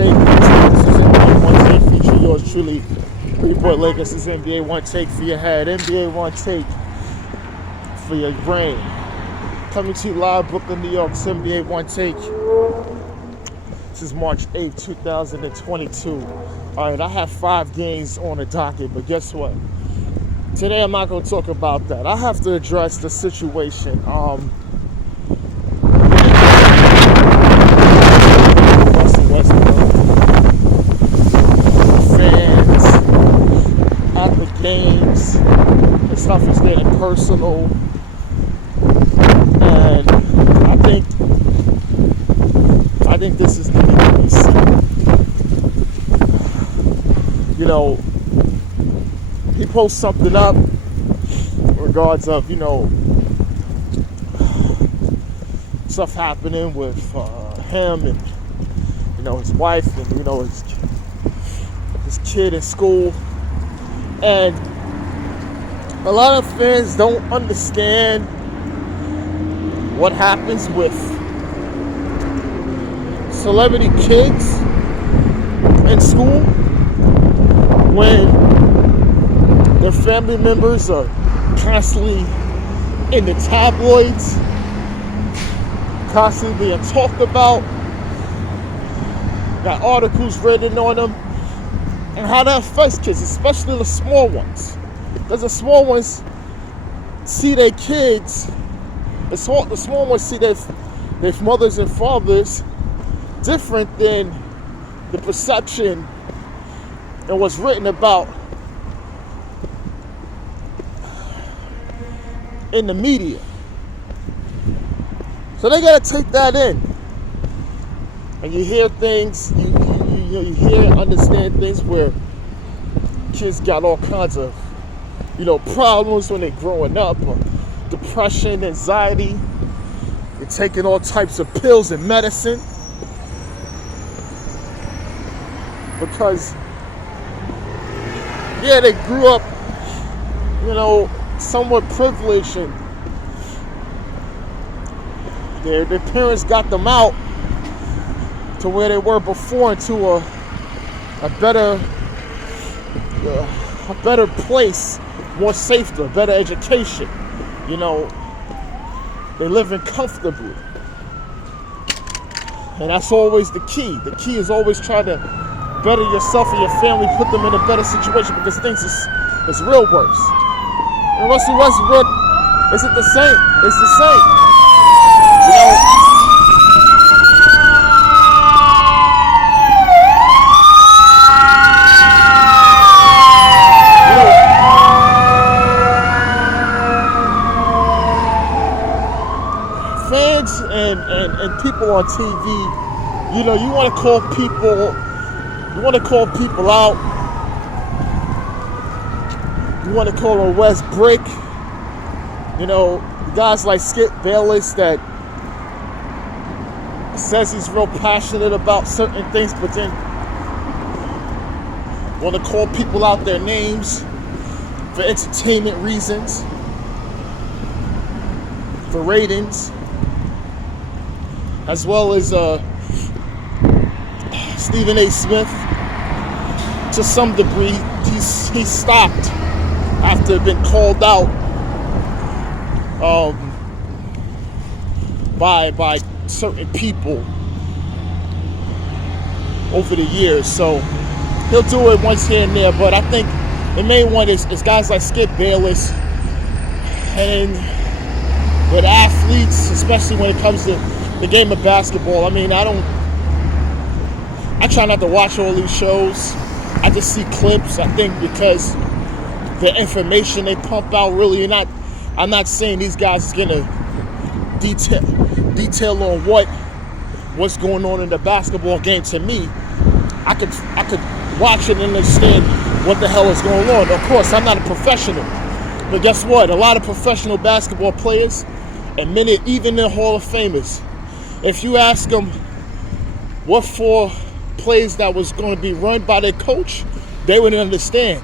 Onetake. This is NBA Onetake featuring yours truly. Pretty boy Lakers. This is NBA Onetake for your head. NBA Onetake for your brain. Coming to you live, Brooklyn, New York. It's NBA Onetake. This is March 8th, 2022. All right, I have 5 games on the docket, but guess what? Today I'm not going to talk about that. I have to address the situation. Russell Westbrook, fans at the games, and stuff is getting personal, and I think this is going to be seen. You know, he posts something up in regards of, stuff happening with him and, his wife and, his kid in school. And a lot of fans don't understand what happens with celebrity kids in school when their family members are constantly in the tabloids, constantly being talked about, got articles written on them, and how that affects kids, especially the small ones. Because the small ones see their kids, the small ones see their mothers and fathers different than the perception and what's written about in the media. So they gotta take that in. And you hear things, you hear and understand things where kids got all kinds of, problems when they're growing up, or depression, anxiety. They're taking all types of pills and medicine because, they grew up, somewhat privileged, and their parents got them out to where they were before, into a better place, more safer, better education. They're living comfortably, and that's always the key. The key is always trying to better yourself and your family, put them in a better situation, because things is real worse. And Russell Westbrook, is it the same? It's the same. Fans and people on TV, you want to call people out. You want to call him Westbrook. Guys like Skip Bayless that says he's real passionate about certain things, but then want to call people out their names for entertainment reasons, for ratings, as well as Stephen A. Smith. To some degree, he stopped after being called out by certain people over the years. So he'll do it once here and there, but I think the main one is guys like Skip Bayless, and with athletes, especially when it comes to the game of basketball. I try not to watch all these shows. I just see clips, I think, because the information they pump out really, I'm not saying these guys is gonna detail on what's going on in the basketball game. To me, I could watch it and understand what the hell is going on. Of course, I'm not a professional, but guess what? A lot of professional basketball players, and many, even the Hall of Famers, if you ask them what 4 plays that was going to be run by their coach, they wouldn't understand.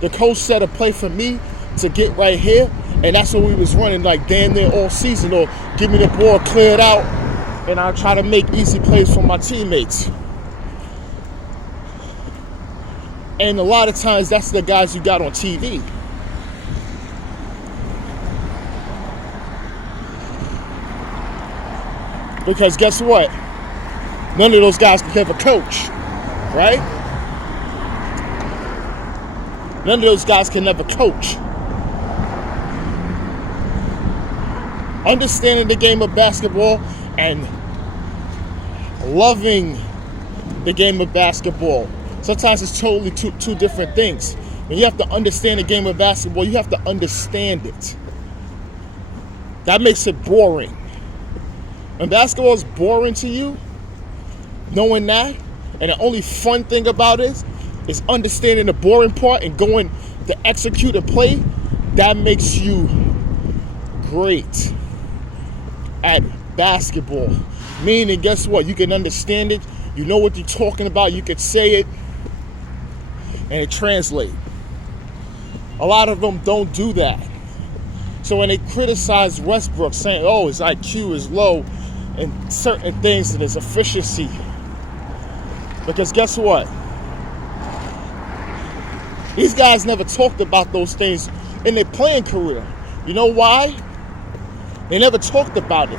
The coach said a play for me to get right here, and that's what we was running like damn near all season, or give me the ball, clear it out, and I'll try to make easy plays for my teammates. And a lot of times that's the guys you got on TV. Because guess what? None of those guys can ever coach, right? None of those guys can ever coach. Understanding the game of basketball and loving the game of basketball. Sometimes it's totally two different things. When you have to understand the game of basketball, you have to understand it. That makes it boring. When basketball is boring to you, knowing that, and the only fun thing about it is understanding the boring part and going to execute and play, that makes you great at basketball. Meaning, guess what? You can understand it. You know what you're talking about. You can say it, and it translates. A lot of them don't do that. So when they criticize Westbrook, saying, "Oh, his IQ is low," and certain things, and his efficiency, because guess what? These guys never talked about those things in their playing career. You know why? They never talked about it.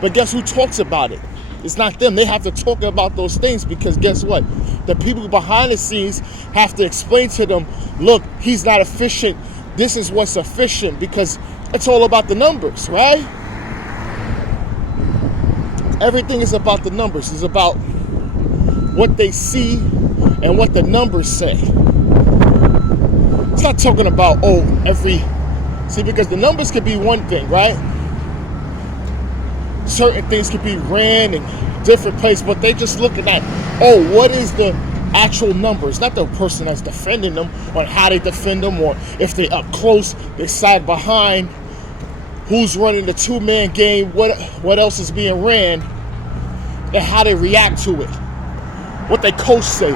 But guess who talks about it? It's not them. They have to talk about those things because guess what? The people behind the scenes have to explain to them, look, he's not efficient. This is what's efficient, because it's all about the numbers, right? Everything is about the numbers. It's about what they see and what the numbers say. It's not talking about, because the numbers could be one thing, right? Certain things could be ran in different places, but they just looking at, what is the actual numbers? Not the person that's defending them, or how they defend them, or if they up close, they side behind, who's running the two-man game, what else is being ran, and how they react to it, what they coach say.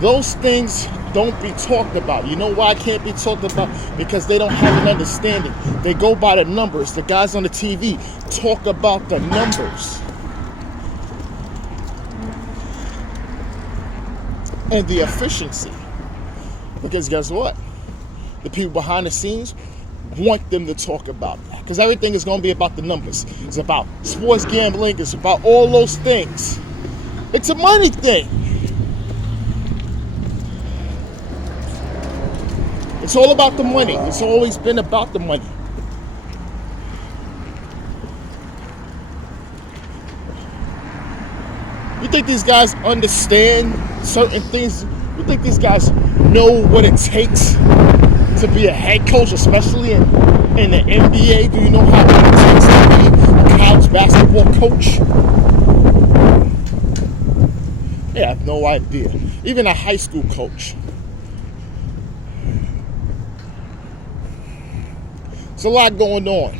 Those things don't be talked about. You know why it can't be talked about? Because they don't have an understanding. They go by the numbers. The guys on the TV talk about the numbers and the efficiency. Because guess what? The people behind the scenes want them to talk about that. Because everything is going to be about the numbers. It's about sports gambling. It's about all those things. It's a money thing. It's all about the money. It's always been about the money. You think these guys understand certain things? You think these guys know what it takes to be a head coach, especially in the NBA? Do you know how it takes to be a college basketball coach? Yeah, I have no idea. Even a high school coach. There's a lot going on.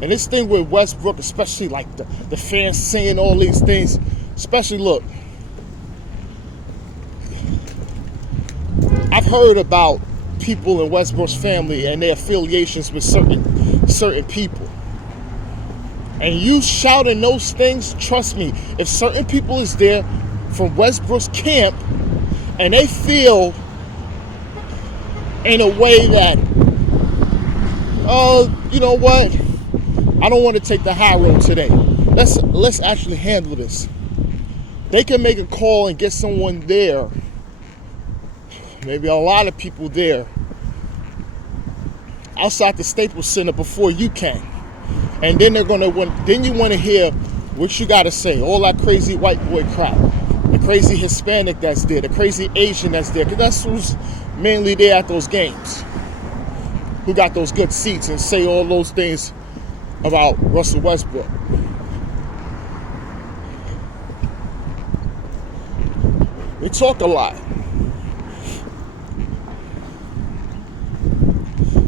And this thing with Westbrook, especially like the fans saying all these things, especially, look, I've heard about people in Westbrook's family and their affiliations with certain people. And you shouting those things, trust me, if certain people is there from Westbrook's camp and they feel in a way that, you know what? I don't want to take the high road today. Let's actually handle this. They can make a call and get someone there. Maybe a lot of people there outside the Staples Center before you can. And then then you want to hear what you got to say. All that crazy white boy crap. The crazy Hispanic that's there. The crazy Asian that's there. Because that's who's mainly there at those games. Who got those good seats and say all those things about Russell Westbrook. We talk a lot.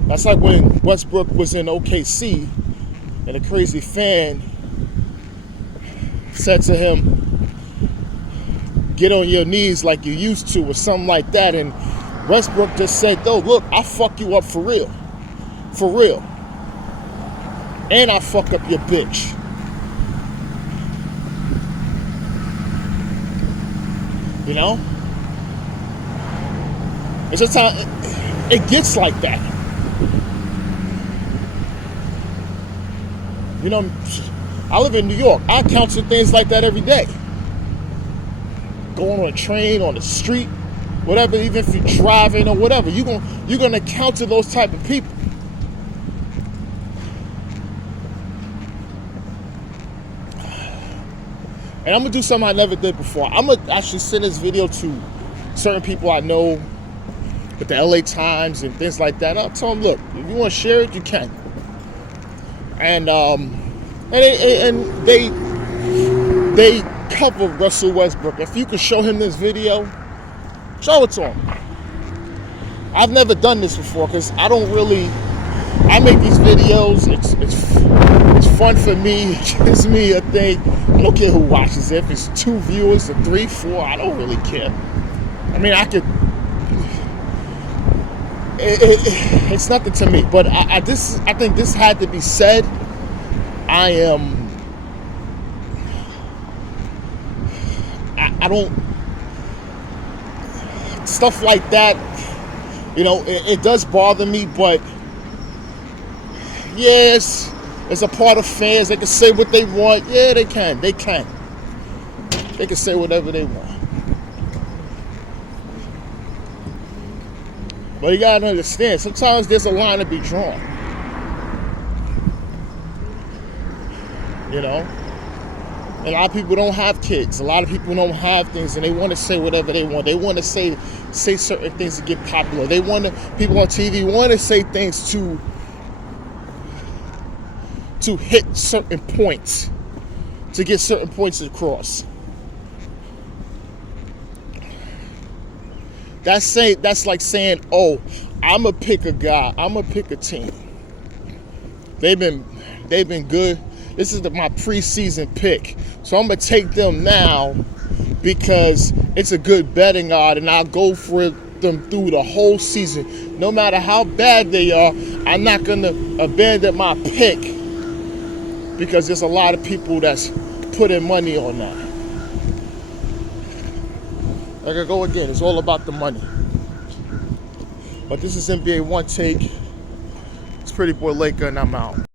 That's like when Westbrook was in OKC and a crazy fan said to him, "Get on your knees like you used to," or something like that. And Westbrook just said, "No, look, I fuck you up for real. For real. And I fuck up your bitch." You know? And sometimes it gets like that. You know, I live in New York. I counsel things like that every day. Going on a train, on the street, whatever, even if you're driving or whatever, you're gonna encounter those type of people. And I'm gonna do something I never did before. I'm gonna actually send this video to certain people I know with the LA Times and things like that. I'll tell them, look, if you want to share it, you can. And they cover Russell Westbrook. If you could show him this video, show it to him. I've never done this before because I make these videos. It's fun for me. It gives me a thing. I don't care who watches it. If it's 2 viewers or 3, 4, I don't really care. I mean, I could. It's nothing to me. But I think this had to be said. I don't. Stuff like that, you know, it does bother me, but yes, it's a part of fans. They can say what they want. Yeah, they can. They can say whatever they want. But you gotta understand, sometimes there's a line to be drawn. You know? A lot of people don't have kids. A lot of people don't have things, and they want to say whatever they want. They want to say certain things to get popular. People on TV want to say things to hit certain points, to get certain points across. That's like saying, oh, I'm gonna pick a guy. I'm gonna pick a team. They've been good. This is my preseason pick. So I'm going to take them now because it's a good betting odd, and I'll go for them through the whole season. No matter how bad they are, I'm not going to abandon my pick because there's a lot of people that's putting money on that. Like I go again, it's all about the money. But this is NBA One Take. It's Pretty Boy Laker, and I'm out.